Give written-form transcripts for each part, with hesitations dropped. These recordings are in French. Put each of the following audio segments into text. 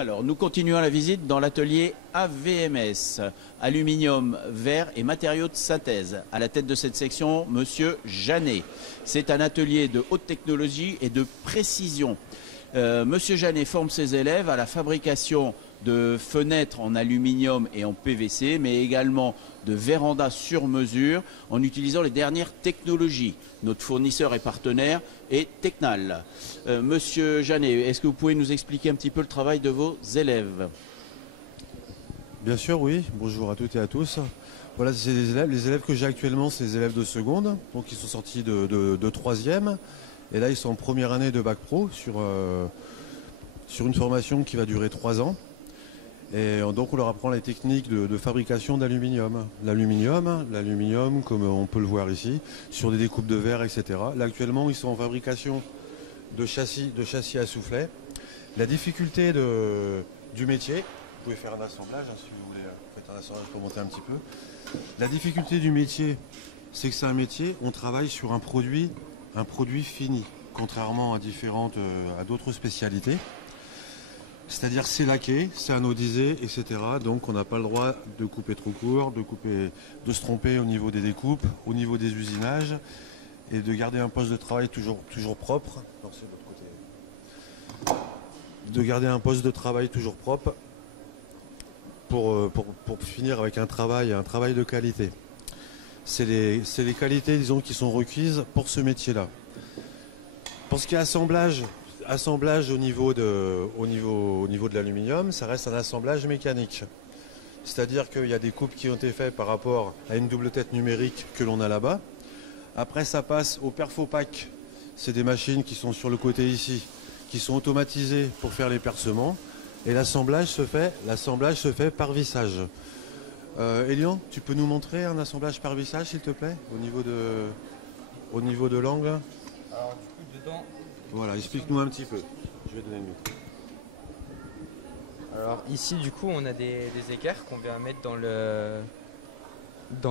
Alors, nous continuons la visite dans l'atelier AVMS, aluminium, verre et matériaux de synthèse. À la tête de cette section, Monsieur Janet. C'est un atelier de haute technologie et de précision. Monsieur Janet forme ses élèves à la fabrication de fenêtres en aluminium et en PVC, mais également de vérandas sur mesure en utilisant les dernières technologies. Notre fournisseur et partenaire est Tecnal. Monsieur Janet, est-ce que vous pouvez nous expliquer un petit peu le travail de vos élèves? Bien sûr, oui. Bonjour à toutes et à tous. Voilà, c'est les élèves. Les élèves que j'ai actuellement, c'est les élèves de seconde. Donc, ils sont sortis de troisième. Et là, ils sont en première année de bac pro sur une formation qui va durer 3 ans. Et donc, on leur apprend les techniques de fabrication d'aluminium. L'aluminium, comme on peut le voir ici, sur des découpes de verre, etc. Là, actuellement, ils sont en fabrication de châssis à soufflet. La difficulté du métier, vous pouvez faire un assemblage si vous voulez, faites un assemblage pour monter un petit peu. La difficulté du métier, c'est que c'est un métier, on travaille sur un produit fini, contrairement à d'autres spécialités. C'est-à-dire c'est laqué, c'est anodisé, etc. Donc on n'a pas le droit de couper trop court, de se tromper au niveau des découpes, au niveau des usinages, et de garder un poste de travail toujours propre. Non, c'est de l'autre côté. De garder un poste de travail toujours propre pour finir avec un travail de qualité. C'est les qualités, disons, qui sont requises pour ce métier-là. Pour ce qui est assemblage au niveau de l'aluminium, ça reste un assemblage mécanique. C'est-à-dire qu'il y a des coupes qui ont été faites par rapport à une double tête numérique que l'on a là-bas. Après, ça passe au perfopack. C'est des machines qui sont sur le côté ici, qui sont automatisées pour faire les percements. Et l'assemblage se fait par vissage. Elian, tu peux nous montrer un assemblage par vissage, s'il te plaît, au niveau de l'angle? Alors du coup, dedans... Voilà, explique-nous un petit peu. Je vais donner le micro. Alors ici, du coup, on a des équerres qu'on vient mettre dans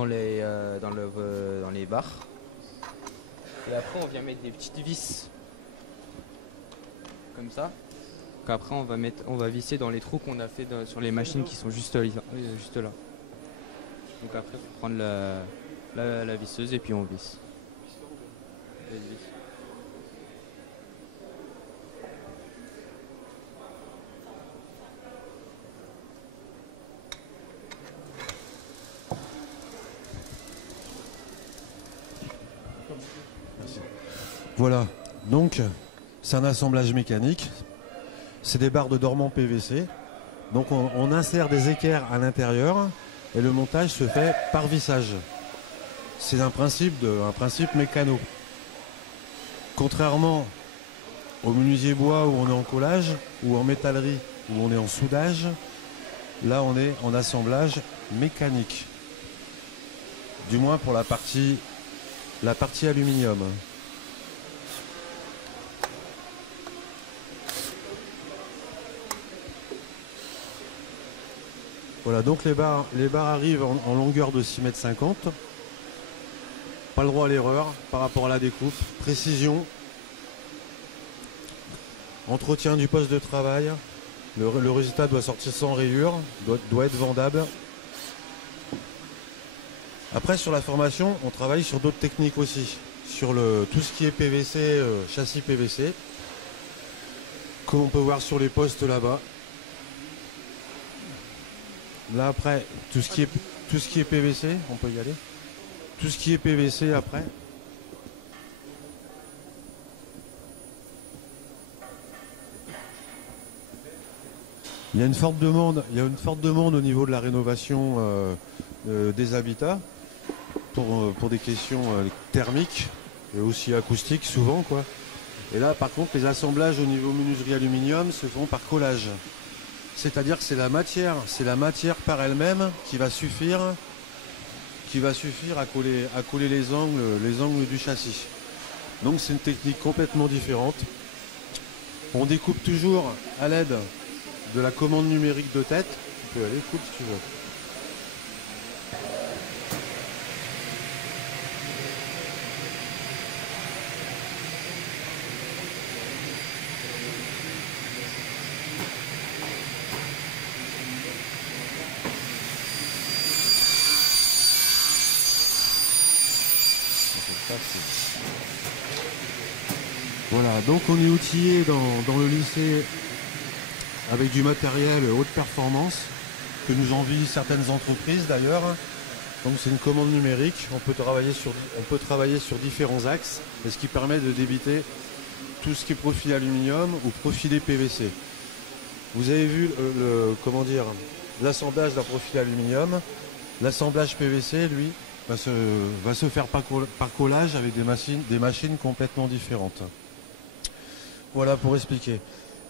les barres. Et après, on vient mettre des petites vis comme ça. Qu'après, on va visser dans les trous qu'on a fait sur les machines qui sont juste là. Donc après, il faut prendre la visseuse et puis on visse. Voilà, donc c'est un assemblage mécanique. C'est des barres de dormant PVC. Donc on insère des équerres à l'intérieur et le montage se fait par vissage. C'est un principe mécano. Contrairement au menuisier bois où on est en collage ou en métallerie où on est en soudage, là on est en assemblage mécanique. Du moins pour la partie aluminium. Voilà, donc les barres arrivent en longueur de 6,50 m. Pas le droit à l'erreur par rapport à la découpe. Précision. Entretien du poste de travail. Le résultat doit sortir sans rayures, doit être vendable. Après, sur la formation, on travaille sur d'autres techniques aussi. Sur tout ce qui est PVC, châssis PVC. Comme on peut voir sur les postes là-bas. Là après, tout ce qui est PVC, on peut y aller. Tout ce qui est PVC après. Il y a une forte demande au niveau de la rénovation des habitats pour des questions thermiques et aussi acoustiques souvent quoi. Et là par contre les assemblages au niveau menuiserie aluminium se font par collage. C'est-à-dire que c'est la matière par elle-même qui va suffire à coller les angles du châssis. Donc c'est une technique complètement différente. On découpe toujours à l'aide de la commande numérique de tête. Tu peux aller, coupe si tu veux. Voilà, donc on est outillé dans le lycée avec du matériel haute performance que nous envient certaines entreprises d'ailleurs. Donc c'est une commande numérique, on peut travailler sur différents axes, et ce qui permet de débiter tout ce qui est profil aluminium ou profilé PVC. Vous avez vu l'assemblage d'un profil aluminium. L'assemblage PVC, lui, va se faire par collage avec des machines complètement différentes. Voilà pour expliquer.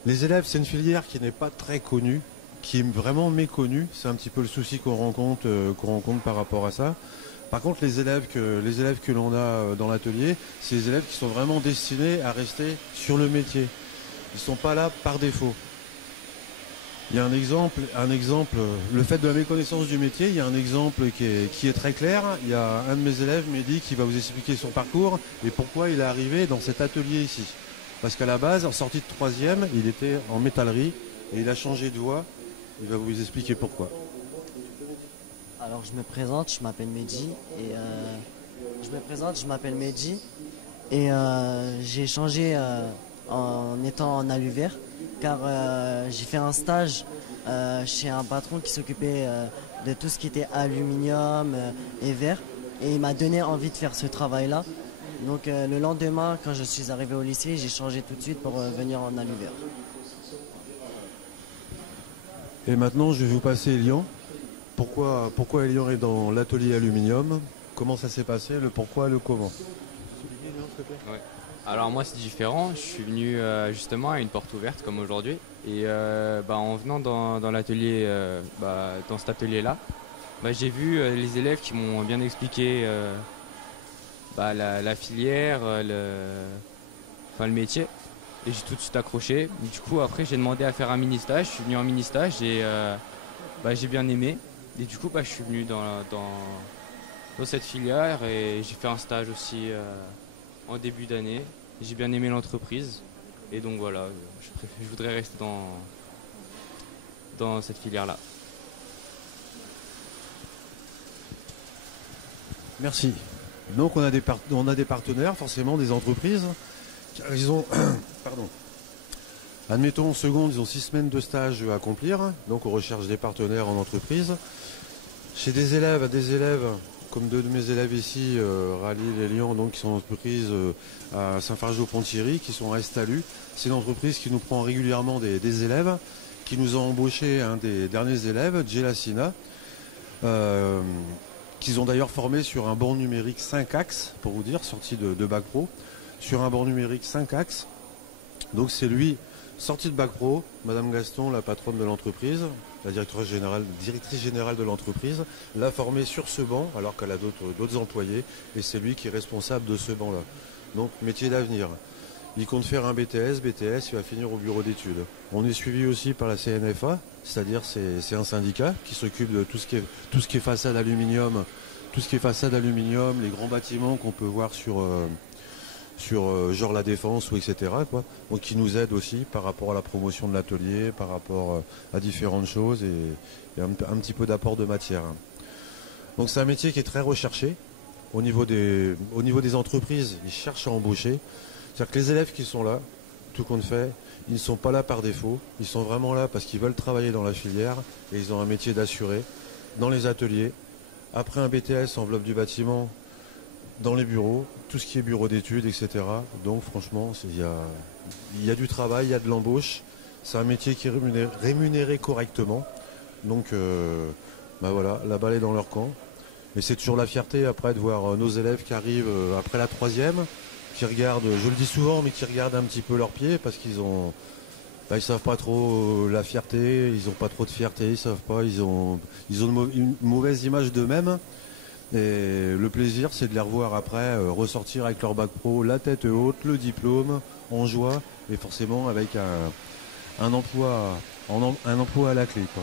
Les élèves, c'est une filière qui n'est pas très connue, qui est vraiment méconnue. C'est un petit peu le souci qu'on rencontre par rapport à ça. Par contre, les élèves que l'on a dans l'atelier, c'est des élèves qui sont vraiment destinés à rester sur le métier. Ils ne sont pas là par défaut. Il y a un exemple, le fait de la méconnaissance du métier, il y a un exemple qui est très clair. Il y a un de mes élèves, Mehdi, qui va vous expliquer son parcours et pourquoi il est arrivé dans cet atelier ici. Parce qu'à la base, en sortie de 3e, il était en métallerie et il a changé de voie. Il va vous expliquer pourquoi. Alors je me présente, je m'appelle Mehdi et j'ai changé en étant en alu vert car j'ai fait un stage chez un patron qui s'occupait de tout ce qui était aluminium et verre et il m'a donné envie de faire ce travail-là. Donc le lendemain, quand je suis arrivé au lycée, j'ai changé tout de suite pour venir en alu vert. Et maintenant, je vais vous passer Elian. Pourquoi Elian est dans l'atelier aluminium? Comment ça s'est passé? Le pourquoi, le comment? Ouais. Alors moi c'est différent, je suis venu justement à une porte ouverte comme aujourd'hui et en venant dans l'atelier, dans cet atelier-là, j'ai vu les élèves qui m'ont bien expliqué la filière, le métier et j'ai tout de suite accroché. Du coup après j'ai demandé à faire un mini-stage, je suis venu en mini-stage et j'ai bien aimé et du coup je suis venu dans cette filière et j'ai fait un stage aussi en début d'année. J'ai bien aimé l'entreprise et donc voilà, je voudrais rester dans cette filière-là. Merci. Donc on a des partenaires, forcément des entreprises. Ils ont, admettons en seconde, ils ont 6 semaines de stage à accomplir. Donc on recherche des partenaires en entreprise. Chez des élèves, comme deux de mes élèves ici, Rallye et Lyon, donc qui sont en entreprise à Saint-Fargeau-Pont-Thierry, qui sont à Estalu. C'est une entreprise qui nous prend régulièrement des élèves, qui nous a embauché un des derniers élèves, Gelassina, qu'ils ont d'ailleurs formé sur un banc numérique 5 axes, pour vous dire, sorti de Bac Pro, sur un banc numérique 5 axes. Donc c'est lui, sorti de Bac Pro, Madame Gaston, la patronne de l'entreprise, la directrice générale de l'entreprise, l'a formé sur ce banc, alors qu'elle a d'autres employés, et c'est lui qui est responsable de ce banc-là. Donc métier d'avenir. Il compte faire un BTS, il va finir au bureau d'études. On est suivi aussi par la CNFA, c'est-à-dire c'est un syndicat qui s'occupe de tout ce qui est façade aluminium, les grands bâtiments qu'on peut voir sur genre la Défense ou etc. quoi. Donc qui nous aide aussi par rapport à la promotion de l'atelier, par rapport à différentes choses et un petit peu d'apport de matière. Donc c'est un métier qui est très recherché au niveau des entreprises. Ils cherchent à embaucher. C'est-à-dire que les élèves qui sont là, tout compte fait, ils ne sont pas là par défaut. Ils sont vraiment là parce qu'ils veulent travailler dans la filière et ils ont un métier d'assuré dans les ateliers. Après un BTS, enveloppe du bâtiment, dans les bureaux, tout ce qui est bureau d'études, etc. Donc franchement, il y a du travail, il y a de l'embauche. C'est un métier qui est rémunéré correctement. Donc voilà, la balle est dans leur camp. Et c'est toujours la fierté après de voir nos élèves qui arrivent après la 3e, qui regardent, je le dis souvent, mais qui regardent un petit peu leurs pieds parce qu'ils savent pas trop la fierté, ils ont pas trop de fierté, ils savent pas, ils ont une mauvaise image d'eux-mêmes. Et le plaisir, c'est de les revoir après ressortir avec leur bac pro, la tête haute, le diplôme, en joie, et forcément avec un emploi à la clé, quoi.